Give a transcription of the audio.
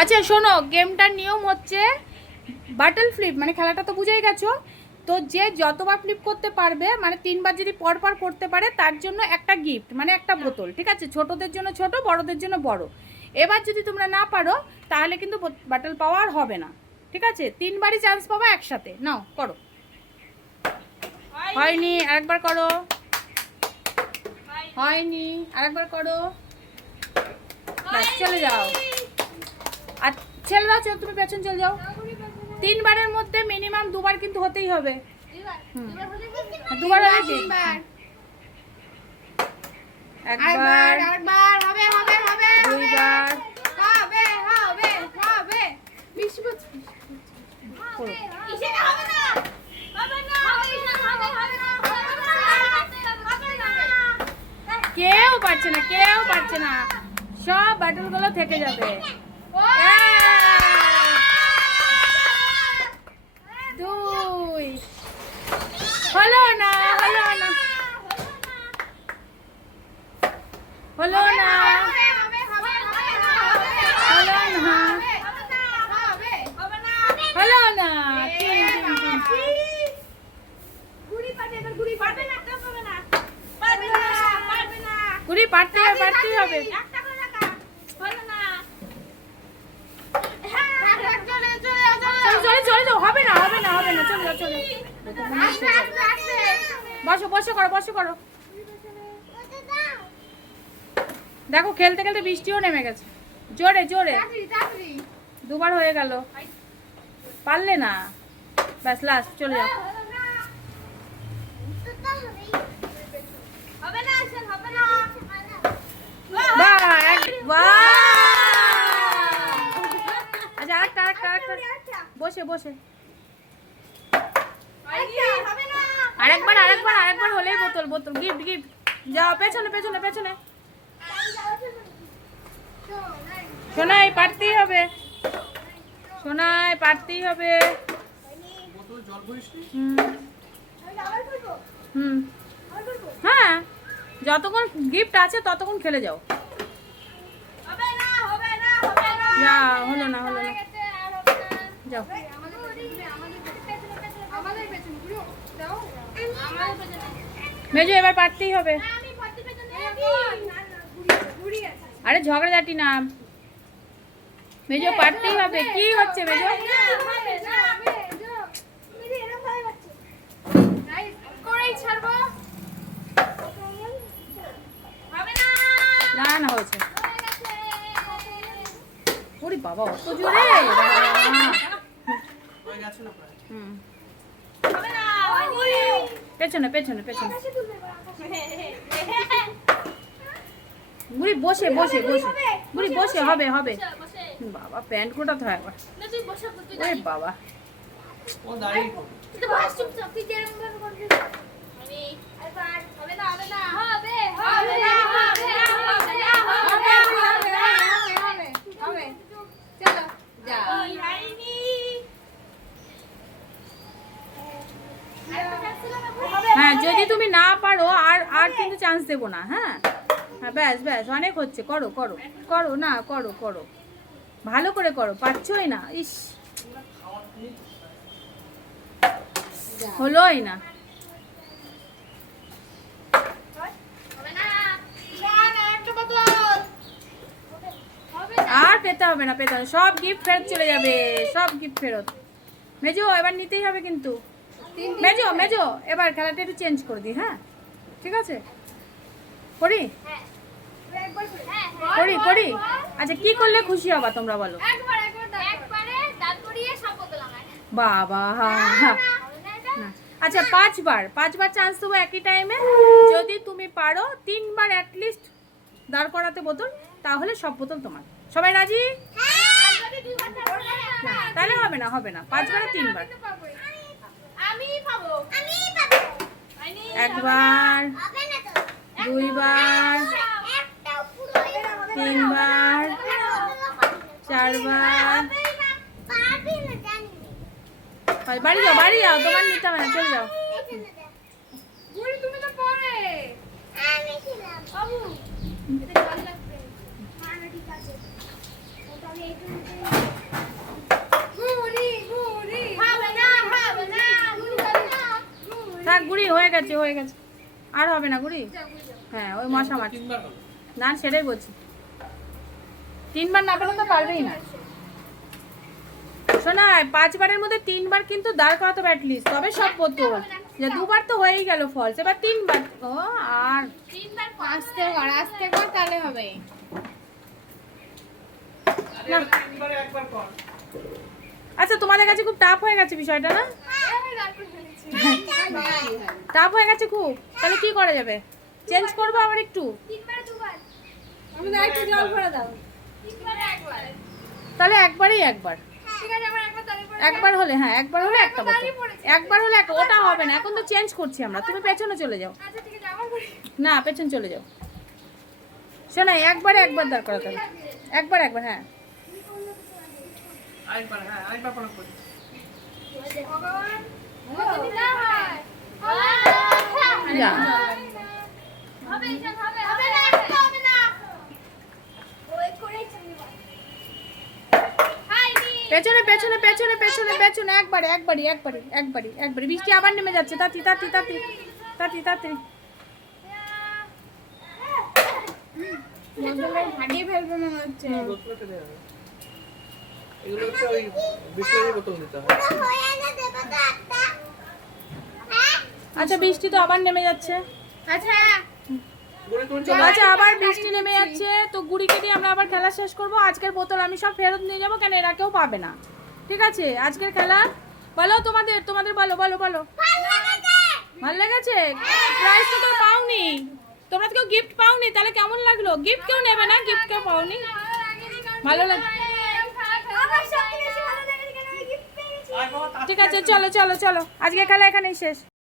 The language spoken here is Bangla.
আচ্ছা শোনো, গেমটার নিয়ম হচ্ছে বাটল ফ্লিপ, মানে খেলাটা তো বুঝেই গেছো। তো যে যতবার ফ্লিপ করতে পারবে, মানে 3বার যদি পরপর করতে পারে, তার জন্য একটা গিফট, মানে একটা বোতল, ঠিক আছে? ছোটদের জন্য ছোট, বড়দের জন্য বড়। এবার যদি তোমরা না পারো তাহলে কিন্তু বাটল পাওয়া আর হবে না, ঠিক আছে? 3বারই চান্স পাবা একসাথে। নাও করো। হয়নি, আরেকবার করো। হয়নি, আরেকবার করো। ব্যাস, চলে যাও। আর ছেলে দাও, তুমি পেছন চলে যাও। 3বারের মধ্যে মিনিমাম 2বার কিন্তু হতেই হবে। 2বার হলে কি? একবার, দুইবার, কেউ পারছে না, কেউ পারছে না, সব বাটলগুলো থেকে যাবে। দুই, হলো না, হলো না, হলো না, হলো না, হলো না। গুড়ি পারতে হবে, পারতেই হবে। চলে চলে যাও, হবে না, হবে না, হবে না, চলে যাও, চলে বসো, বসে করো, বসে করো। দেখো খেলতে খেলতে বৃষ্টিও নেমে গেছে, জোরে জোরে। 2বার হয়ে গেল, পারলে না। ব্যাস, লাস্ট, চলে যাও। আচ্ছা, আরেকটা, আরেকটা, আরেকটা, বসে বসে। আরেকবার, আরেকবার, আরেকবার হলেই বোতল, বোতল, গিফট, গিফট। যাও পেছনে, পেছনে, পেছনে। সোনাই পারতেই হবে, সোনাই পারতেই হবে। হুম, হ্যাঁ, যতক্ষণ গিফট আছে ততক্ষণ খেলে যাও। যা, হলো না, হলো না, যাও। মেজো এবার পারতেই হবে। আরে ঝগড়াঝাটি না, মেজো পারতেই হবে। কি হচ্ছে মেজো? না না, হয়েছে। ওরে বাবা, অত জোরে! হুম, পেছনে, পেছনে, পেছনে। বুড়ি বসে, বসে, বসে, বুড়ি বসে, হবে, হবে। বাবা, প্যান্ট কোটাতে হয় একবার। ওরে বাবা, হ্যাঁ, যদি তুমি না পারো আর আর কিন্তু চান্স দেবো না। হ্যাঁ, হ্যাঁ, ব্যাস ব্যাস, অনেক হচ্ছে। করো করো করো, না করো করো, ভালো করে করো, পারছোই না। ইস, হলোই না। আর পেতে হবে না, পেতে হবে, সব গিফট ফেরত চলে যাবে, সব গিফট ফেরত। মেজো এবার নিতেই হবে কিন্তু। মেজো, মেজো, এবার খেলাটা একটু চেঞ্জ করে দিই। হ্যাঁ, ঠিক আছে, করি, করি, করি। আচ্ছা, কি করলে খুশি হবা তোমরা বলো? বাবা, আচ্ছা, 5বার, 5বার চান্স দেবো একই টাইমে। যদি তুমি পারো 3বার অ্যাটলিস্ট দাঁড় করাতে বোতল, তাহলে সব বোতল তোমার। সবাই রাজি? তাহলে হবে না, হবে না, 5বারে 3বার। একবার, 2বার, 3বার, 4বার। বাড়ি যাও, বাড়ি যাও, তোমার নিতে হবে না, চলে যাও। তুমি তো পরে গেছে হয়ে গেছে, আর হবে না গুড়ি। হ্যাঁ ওই মশা মাছ না, সেটাই বলছি, 3 বার না পেলে তো পারবেই না। শোনা 5 বারের মধ্যে 3 বার কিন্তু দাঁড় করাতে হবে অ্যাটলিস্ট, তবে সব বোতল। যে 2 বার তো হয়েই গেল ফলস, এবার 3 বার। ও আর 3 বার আস্তে কর তাহলে হবে। না। আচ্ছা তোমাদের কাছে খুব টাফ হয়ে গেছে বিষয়টা না? টাফ হয়ে গেছে খুব, তাহলে কি করা যাবে? চেঞ্জ করবো আবার একটু? 3 বার 2 বার আমি না একটু জল ভরে দাও। 3 বারে একবার। তাহলে একবারই একবার। ঠিক আছে আমার একবার তালি পড়ে। একবার হলে হ্যাঁ, একবার হলে একটা বোতল। একবার হলে একটা, ওটা হবে না, এখন তো চেঞ্জ করছি আমরা। তুমি পেছনে চলে যাও। আচ্ছা ঠিক আছে আবার করি। না পেছন চলে যাও। শোনা একবারে একবার দরকার তাহলে, একবার একবার হ্যাঁ। ভগবান যদি না হয় যা। হবে ঈশান হবে হবে না একটা হবে না। ওই করেই চলবে। হাই নি পেছনে পেছনে পেছনে পেছনে পেছনে, একবারে একবারই একবারই একবারই একবারই। বৃষ্টি আবার নেমে যাচ্ছে, তাড়াতাড়ি তাড়াতাড়ি তাড়াতাড়ি তাড়াতাড়ি তাড়াতাড়ি। বোতলে হারিয়ে ফেলবে মনে হচ্ছে। এগুলো হচ্ছে ওই বিসলারি বোতল দিতে হয়। আচ্ছা বৃষ্টি তো আবার নেমে যাচ্ছে। আচ্ছা আচ্ছা আবার বৃষ্টি নেমে যাচ্ছে, তো গুড়িকে দিয়ে আমরা আবার খেলা শেষ করব। আজকের বোতল আমি সব ফেরত নিয়ে যাবো, কেন এরা কেউ পাবে না। ঠিক আছে আজকের খেলা বলো তোমাদের, তোমাদের বলো বলো বলো। ভালো লেগেছে? প্রাইজ তো তোমরা পাওনি, তোমরা তো কেউ গিফট পাওনি, তাহলে কেমন লাগলো? গিফট কেউ নেবে না, গিফট কেউ পাওনি। ভালো লাগে, আমার সত্যি বেশি ভালো লেগেছে কেন আমি গিফট পেয়েছি। ঠিক আছে চলো চলো চলো, আজকে খেলা এখানেই শেষ।